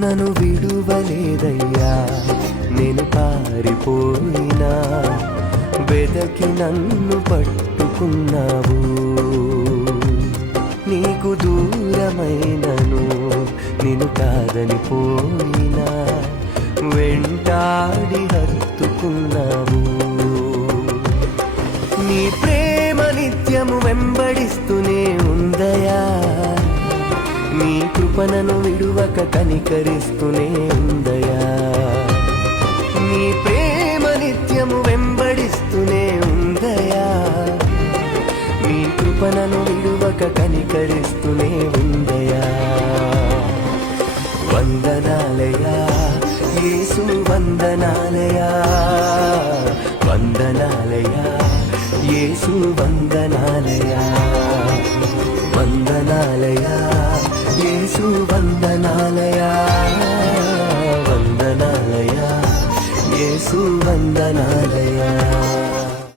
నన్ను విడువలేదయ్యా, నేను పారిపోయినా వెదకి నన్ను పట్టుకున్నావు. నీకు దూరమైనను నిన్ను కాదని పోయినా వెంటాడి హత్తుకున్నావు. నీ ప్రేమ నిత్యము వెంబడిస్తూనే ఉందయా, నీ కృపణను విడువక కనికరిస్తూనే ఉందయా. నీ ప్రేమ నిత్యము వెంబడిస్తూనే ఉందయా, నీ కృపణను విడువక కనికరిస్తూనే ఉందయా. వందనాలయా యేసు, వందనాలయా, వందనాలయా యేసు, వందనాలయా, వందనాలయా యేసు, వందనాలయా, వందనాలయా యేసు, వందనాలయా.